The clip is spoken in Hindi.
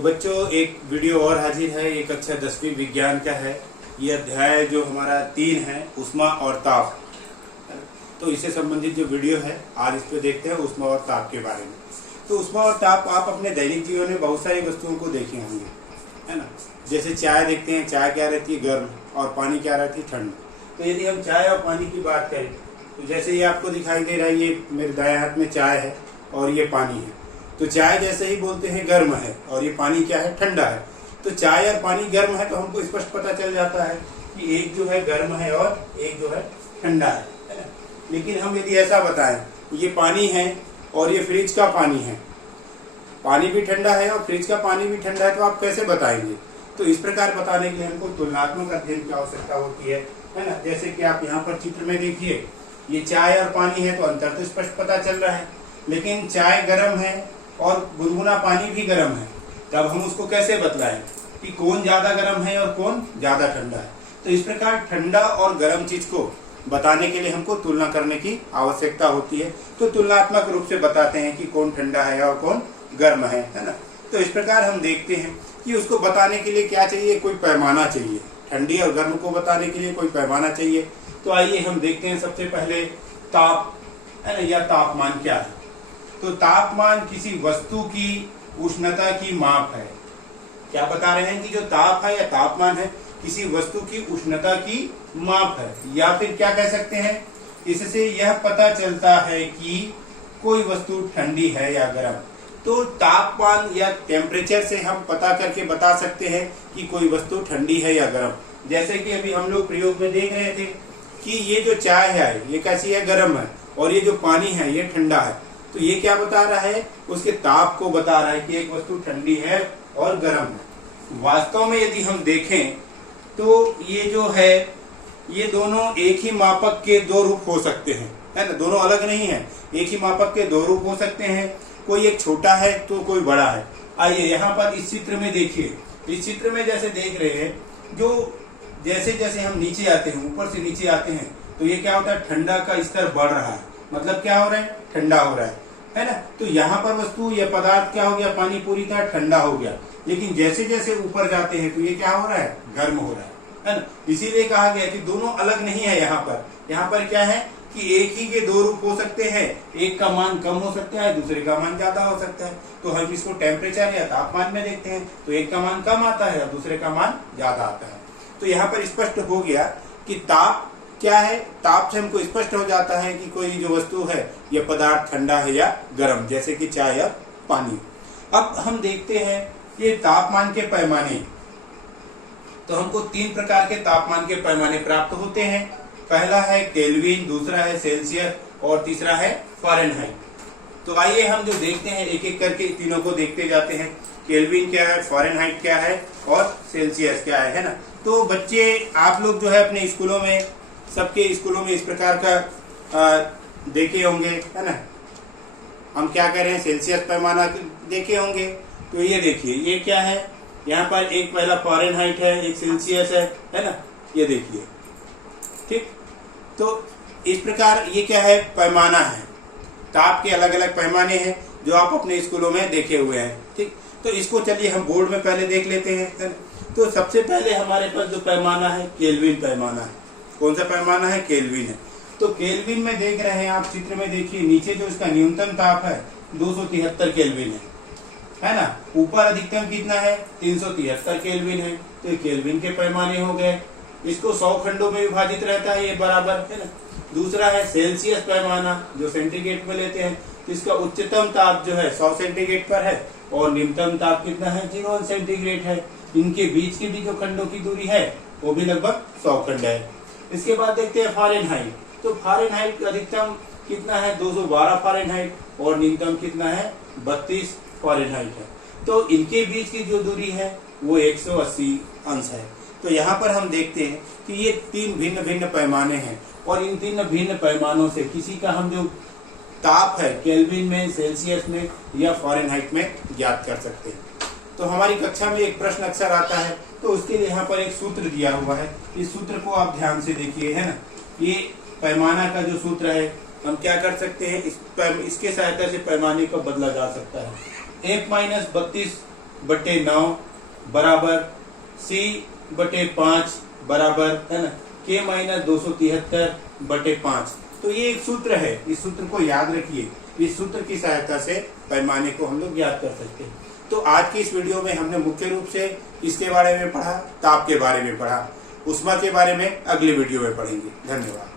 तो बच्चों एक वीडियो और हाजिर है। एक कक्षा 10वीं विज्ञान का है। ये अध्याय जो हमारा 3 है, ऊष्मा और ताप। तो इससे संबंधित जो वीडियो है आज इस पे देखते हैं ऊष्मा और ताप के बारे में। तो ऊष्मा और ताप आप अपने दैनिक जीवन में बहुत सारी वस्तुओं को देखे होंगे, है ना। जैसे चाय देखते हैं, चाय क्या रहती है, गर्म, और पानी क्या रहती है, ठंड। तो यदि हम चाय और पानी की बात करें तो जैसे ये आपको दिखाई दे रहा है, ये मेरे दाएं हाथ में चाय है और ये पानी है। तो चाय जैसे ही बोलते हैं गर्म है और ये पानी क्या है, ठंडा है। तो चाय और पानी गर्म है तो हमको स्पष्ट पता चल जाता है कि एक जो है गर्म है और एक जो है ठंडा है ना। लेकिन हम यदि ऐसा बताएं ये पानी है और ये फ्रिज का पानी है, पानी भी ठंडा है और फ्रिज का पानी भी ठंडा है, तो आप कैसे बताएंगे। तो इस प्रकार बताने के लिए हमको तुलनात्मक अध्ययन की आवश्यकता होती है ना। जैसे कि आप यहाँ पर चित्र में देखिए, ये चाय और पानी है तो अंतर तो स्पष्ट पता चल रहा है, लेकिन चाय गर्म है और गुनगुना पानी भी गर्म है। तब हम उसको कैसे बतलाएं कि कौन ज्यादा गर्म है और कौन ज्यादा ठंडा है। तो इस प्रकार ठंडा और गर्म चीज को बताने के लिए हमको तुलना करने की आवश्यकता होती है। तो तुलनात्मक रूप से बताते हैं कि कौन ठंडा है और कौन गर्म है ना। तो इस प्रकार हम देखते हैं कि उसको बताने के लिए क्या चाहिए, कोई पैमाना चाहिए। ठंडी और गर्म को बताने के लिए कोई पैमाना चाहिए। तो आइए हम देखते हैं सबसे पहले ताप, है ना, या तापमान क्या है। तो तापमान किसी वस्तु की उष्णता की माप है। क्या बता रहे हैं कि जो ताप है या तापमान है किसी वस्तु की उष्णता की माप है, या फिर क्या कह सकते हैं, इससे यह पता चलता है कि कोई वस्तु ठंडी है या गर्म। तो तापमान या टेम्परेचर से हम पता करके बता सकते हैं कि कोई वस्तु ठंडी है या गर्म। जैसे कि अभी हम लोग प्रयोग में देख रहे थे कि ये जो चाय है ये कैसी है, गर्म है, और ये जो पानी है ये ठंडा है। तो ये क्या बता रहा है, उसके ताप को बता रहा है कि एक वस्तु ठंडी है और गर्म है। वास्तव में यदि हम देखें तो ये जो है ये दोनों एक ही मापक के दो रूप हो सकते हैं, है ना। दोनों अलग नहीं है, एक ही मापक के दो रूप हो सकते हैं। कोई एक छोटा है तो कोई बड़ा है। आइए यहाँ पर इस चित्र में देखिए, इस चित्र में जैसे देख रहे हैं, जो जैसे जैसे हम नीचे आते हैं, ऊपर से नीचे आते हैं, तो ये क्या होता है, ठंडा का स्तर बढ़ रहा है। मतलब क्या हो रहा है, ठंडा हो रहा है ना। तो यहाँ पर वस्तु या पदार्थ क्या हो गया, पानी पूरी तरह ठंडा हो गया। लेकिन जैसे जैसे ऊपर जाते हैं तो ये क्या हो रहा है, गर्म हो रहा है ना। इसीलिए कहा गया कि दोनों अलग नहीं है। यहाँ पर क्या है कि एक ही के दो रूप हो सकते हैं। एक का मान कम हो सकता है, दूसरे का मान ज्यादा हो सकता है। तो हम इसको टेम्परेचर या तापमान में देखते हैं तो एक का मान कम आता है और दूसरे का मान ज्यादा आता है। तो यहाँ पर स्पष्ट हो गया कि ताप क्या है। ताप से हमको स्पष्ट हो जाता है कि कोई जो वस्तु है यह पदार्थ ठंडा है या गर्म, जैसे कि चाय या पानी। अब हम देखते हैं ये तापमान के पैमाने। तो हमको 3 प्रकार के तापमान के पैमाने प्राप्त होते हैं। पहला है केल्विन, दूसरा है सेल्सियस और तीसरा है फ़ारेनहाइट। तो आइए हम जो देखते हैं एक एक करके तीनों को देखते जाते हैं। केल्विन क्या है, फ़ारेनहाइट क्या है और सेल्सियस क्या है ना। तो बच्चे आप लोग जो है अपने स्कूलों में, सबके स्कूलों में इस प्रकार का देखे होंगे, है ना। हम क्या कह रहे हैं, सेल्सियस पैमाना देखे होंगे। तो ये देखिए ये क्या है, यहाँ पर एक पहला फ़ारेनहाइट है, एक सेल्सियस है ना। ये देखिए, ठीक। तो इस प्रकार ये क्या है, पैमाना है। ताप के अलग अलग पैमाने हैं जो आप अपने स्कूलों में देखे हुए हैं, ठीक। तो इसको चलिए हम बोर्ड में पहले देख लेते हैं। तो सबसे पहले हमारे पास जो पैमाना है केल्विन पैमाना है। कौन सा पैमाना है, केल्विन है। तो केल्विन में देख रहे हैं आप, चित्र में देखिए नीचे जो इसका न्यूनतम ताप है 273 केल्विन है ना। ऊपर अधिकतम कितना है, 373 केल्विन है। तो ये केल्विन के पैमाने हो गए। इसको 100 खंडों में विभाजित रहता है, ये बराबर, है ना। दूसरा है सेल्सियस पैमाना, जो सेंटीग्रेड में लेते हैं। तो इसका उच्चतम ताप जो है 100 सेंटीग्रेड पर है और निम्नतम ताप कितना है, 0 सेंटीग्रेड है। इनके बीच की भी जो खंडों की दूरी है वो भी लगभग 100 खंड है। इसके बाद देखते हैं फ़ारेनहाइट। तो फ़ारेनहाइट अधिकतम कितना है, 212 फ़ारेनहाइट, और न्यूनतम कितना है, 32 फ़ारेनहाइट है। तो इनके बीच की जो दूरी है वो 180 अंश है। तो यहाँ पर हम देखते हैं कि ये 3 भिन्न भिन्न पैमाने हैं, और इन 3 भिन्न पैमानों से किसी का हम जो ताप है केल्विन में, सेल्सियस में या फ़ारेनहाइट में ज्ञात कर सकते हैं। तो हमारी कक्षा में एक प्रश्न अक्सर आता है, तो उसके लिए यहाँ पर एक सूत्र दिया हुआ है। इस सूत्र को आप ध्यान से देखिए, है ना। ये पैमाना का जो सूत्र है, हम क्या कर सकते हैं, इसके सहायता से पैमाने को बदला जा सकता है। 1 - 32 बटे 9 बराबर C/5 बराबर है ना K-273 बटे 5। तो ये एक सूत्र है, इस सूत्र को याद रखिए। इस सूत्र की सहायता से पैमाने को हम लोग याद कर सकते हैं। तो आज की इस वीडियो में हमने मुख्य रूप से इसके बारे में पढ़ा, ताप के बारे में पढ़ा, उष्मा के बारे में अगले वीडियो में पढ़ेंगे। धन्यवाद।